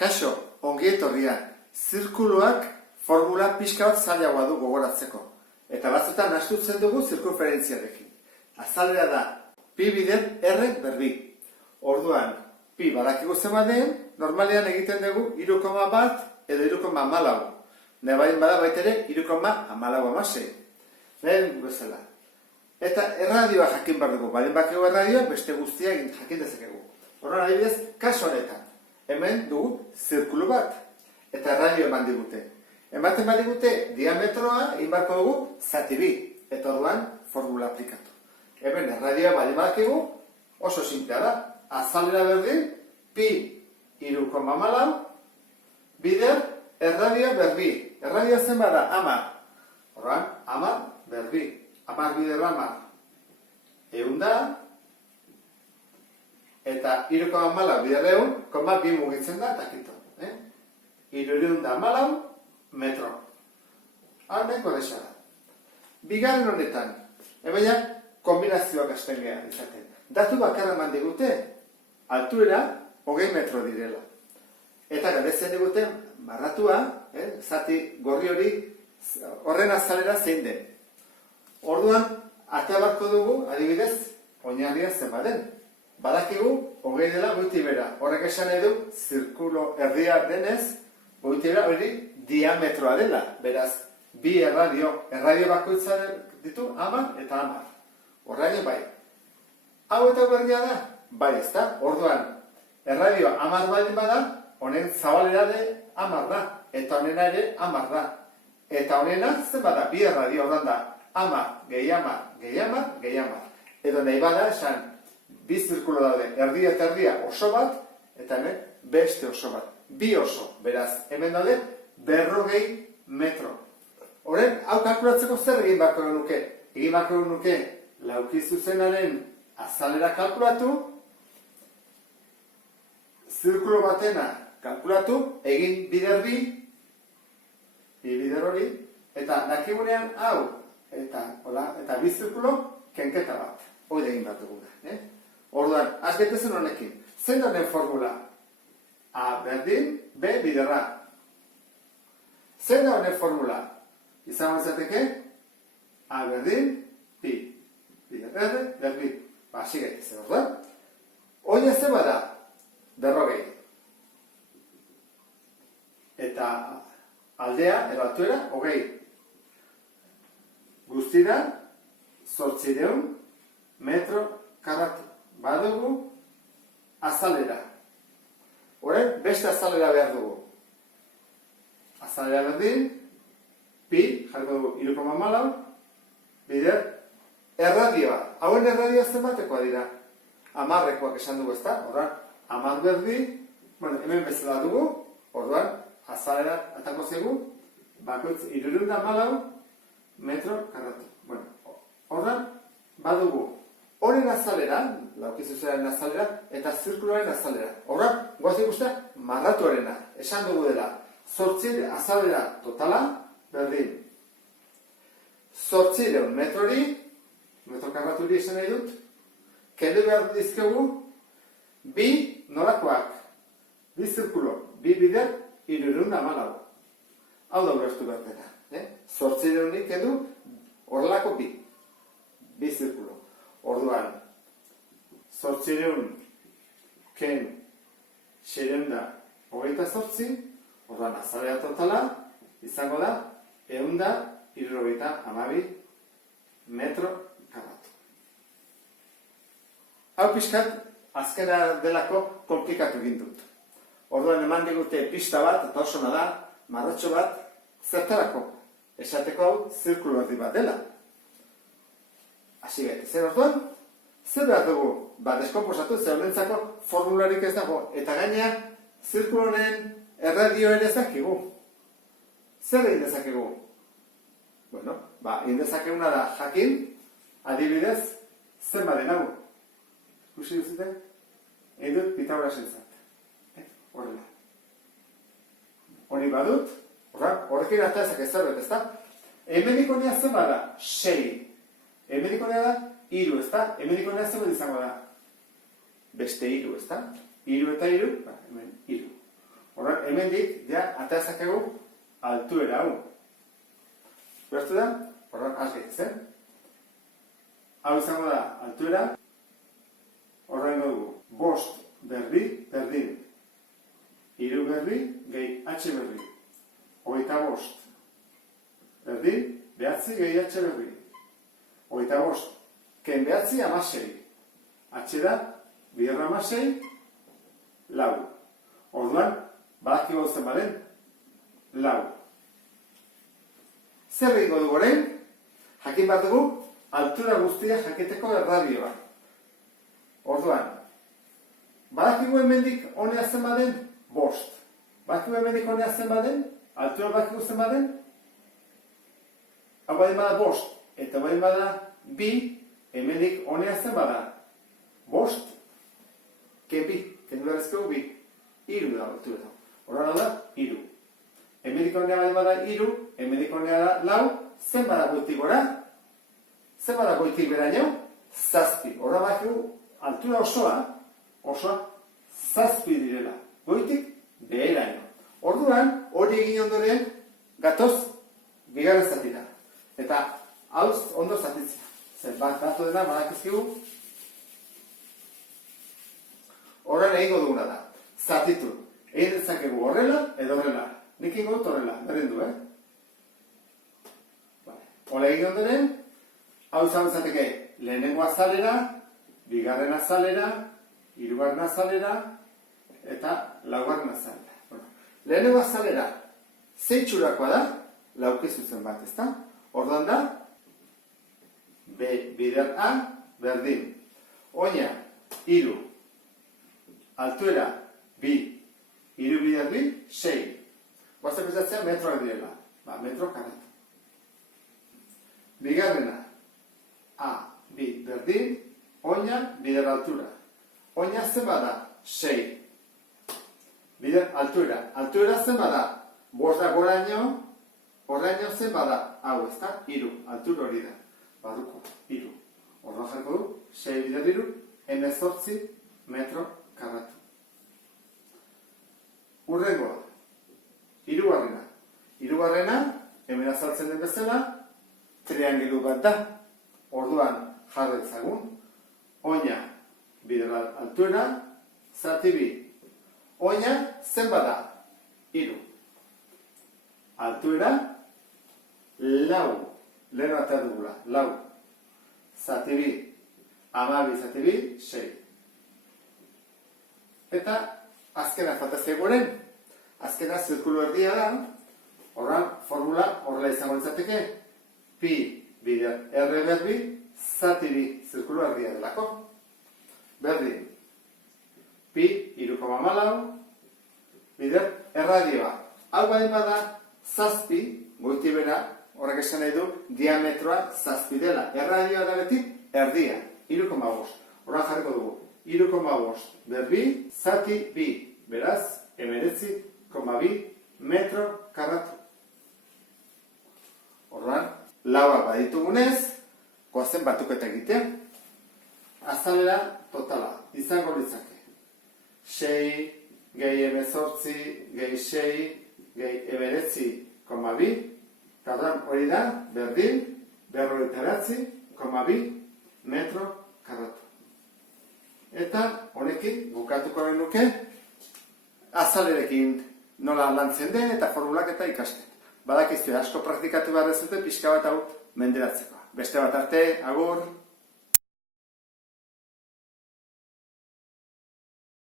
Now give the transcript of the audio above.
Kaixo, ongi etorria, zirkuluak formula pixka bat zailagoa du gogoratzeko. Eta batzutan astutzen dugu zirkunferentziarekin. Azalera da, pi bider R berbi. Orduan, pi badakigu zenbat den, normalean egiten dugu 3,1 edo 3,14. Nebain bada baitere 3,14. Lehen bezala. Eta erradioa jakin behar dugu. Balen bakigu erradioa, beste guztia jakin dezakegu. Orduan, adibidez, kasu honetan. Hemen dugu zirkulu bat. Eta erradio eman digute. Ematen badigute diametroa egin beharko dugu zati bi. Eta orduan formula aplikatu. Hemen erradioa bali badakigu oso simplea da. Azalera berdin, pi 3,14 bider erradioa berbi. Erradioa zen bada 10. Orduan 10 berbi. 10 bider 10. 100 da. Eta 3,14 bider 100, bi mugitzen da, eta kito. 314 metro. Hau nahiko desa da. Bigarren honetan, ebaina kombinazioak hasten gehan izaten. Datu bakarra eman digute, altuera 20 metro direla. Eta galdetzen digute, marratua, zati gorri hori, horren azalera zein den. Orduan, atea barko dugu, adibidez, oinarria zen baden. Badakigu, 20 dela goiti bera. Horrek esan edu, zirkulo erdia denez, goiti bera hori diametroa dela. Beraz, bi erradio bakoitza ditu, 10 eta 10. Horraino bai. Hau eta berdia da? Bai, ez da. Orduan, erradioa 10 baldin bada, honen zabalera de 10 da. Eta honena ere 10 da. Eta honena, zen bada, bi erradio ordan da, 10, gehi 10, gehi 10, gehi 10. Edo nahi bada, esan, bi zirkulo daude, erdia eta erdia oso bat, eta hemen beste oso bat. Bi oso, beraz, hemen daude 40 metro. Horren, hau kalkulatzeko zer egin beharko nuke? Egin beharko nuke, lauki zuzenaren azalera kalkulatu, zirkulo batena kalkulatu, egin bider bi bider hori, eta dakigunean hau, eta bi zirkulo, kenketa bat. Hoi egin bat duguna. Orduan, azgetezen honekin, zein da den formula? A berdin, B biderra. Zein da honen formula? Izan bazateke, A berdin, pi. Bider R, berbi. Sigaitik zen, orduan. Oina ze bada, 40. Eta aldea, edo altuera, 20. Guztira, 800 metro karratu. Badugu azalera. Horren, beste azalera behar dugu. Azalera berdin, pi, jarko dugu 3,14, bider, erradioa. Hauen erradioa zenbatekoa dira. 10rekoak esan dugu, ezta? Orduan, 10 berdi, hemen bezala dugu, orduan, azalera atako zegu, bakoitz 314 metro karratu. Orduan, badugu, horren azalera, laukizuzaren azalera, eta zirkuloaren azalera. Horrak, guazik uste, marratuarena. Esan dugu dela, 8 azalera totala, berdin. 800 metrori, metro karraturi esan nahi dut, kendu behar dizkegu, bi nolakoak, bi zirkulo, bi bider, 314. Hau da ulertu behar dena. 800 kendu, horrelako bi zirkulo. Orduan, 800 ken 628, orduan azalera totala, izango da, 172 metro karratu. Hau pixkat, azkena delako komplikatu egin dut. Orduan eman digute pista bat, eta oso da, marratxo bat, zertarako, esateko hau, zirkulo erdi bat dela. Hasi gaitu, zer orduan, zer behar dugu? Deskomposatu, zer honentzako formularik ez dago, eta gaina, zirkulonen erradio ere ez dakigu. Zer egin dezakegu? Egin dezakeguna da jakin, adibidez, zen baden hau. Ikusi duzute? Egin dut Pitagorasen zat. Horrela. Hori badut, horrekin harta ezak ezerbet, ez da? Hemendik honea zen bada, 6. Hemendik honea da, 3, ez da? Hemendik honea zen izango da. Beste 3, ez da? 3 eta 3, hemen 3. Horren, hemendik, ja, atazakegu altuera hau. Bertu da? Horren, azgek, zen? Hau izango da, altuera. Horren dugu, bost berri, berdin. Hiru berri, gehi H berri. 25. Berdin, behatzi, gehi H berri. 25. Ken behatzi, 16. H da, bigarra 16, lau. Orduan, badaki gauzen baren, lau. Zer egingo dugu orain? Jakin bat dugu, altura guztia jakiteko erradioa. Orduan, badakigu hemendik honea zen baden, bost. Badakigu hemendik honea zen baden, altura badakigu zen baden, hau badin bada bost, eta badin bada bi, hemendik honea zen bada, bost, bi, kendu beharrezkegu bi, hiru da altura. Horren da, hiru. Hemendik honea badin bada hiru, hemendik honea da lau, zen bada goitik gora? Zen bada goitik beraino? Zazpi. Horren badakigu, altura osoa, zazpi direla. Goitik beheraino. Orduan, hori egin ondoren, gatoz, bigarren zatira. Eta, hauz, ondo zatitzea. Zer, batu dena, badakizkigu. Horren egingo duguna da. Zatitu. Egin dezakegu horrela edo horrela. Nik egingo dut horrela, berdin du, Hola egin ondoren, hau izan bezateke lehenengo azalera, bigarren azalera, hirugarren azalera, eta laugarren azalera. Bueno, lehenengo azalera, zeitxurakoa da, laukizuzen bat, ezta? Orduan da, bider A, berdin. Oina, hiru. Altuera, bi. Hiru bider bi, 6. Guazak esatzea metroak direla. Metro karatu. Bigarrena, A, bi, berdin, oina, bider altura. Oina zen bada, 6. Bider altura. Altura zen bada, bosta goraino, horreino zen bada, hau ez da, 3. Altura hori da. Baduko, 3. Horra jarko du, 6 bider 3, 18 metro karatu. Urrengoa, hirugarrena. Hirugarrena, hemen azaltzen den bezala, triangelu bat da. Orduan jarra ezagun. Oina, bider altuera, zati bi. Oina, zen bada? 3. Altuera, lau. Lehen bat dugula, lau. Zati bi. Amabi, zati bi, 6. Eta, azkena faltazia goren. Azkena zirkulu erdia da. Horran, formula horrela izango litzateke. Pi bider R berbi, zati bi zirkulu erdia delako. Berdin. Pi, 3,4, bider erradioa. Hau badin bada, zazpi, goiti bera, horrek esan nahi du, diametroa zazpi dela. Erradioa da beti, erdia, 3,5. Horran jarriko dugu. 3,5 berbi, zati bi. Beraz, 19,2 metro karratu. Horran, laua baditugunez, goazen batuketa egitea. Azalera totala, izango litzake. 6, gehi 18, gehi 6, gehi 19,2. Eta hori da, berdin, 49,2 metro karratu. Eta honekin bukatuko genuke azalerekin nola lantzen den eta formulak eta ikasten. Badakizue asko praktikatu behar dezute pixka bat hau menderatzeko. Beste bat arte, agur!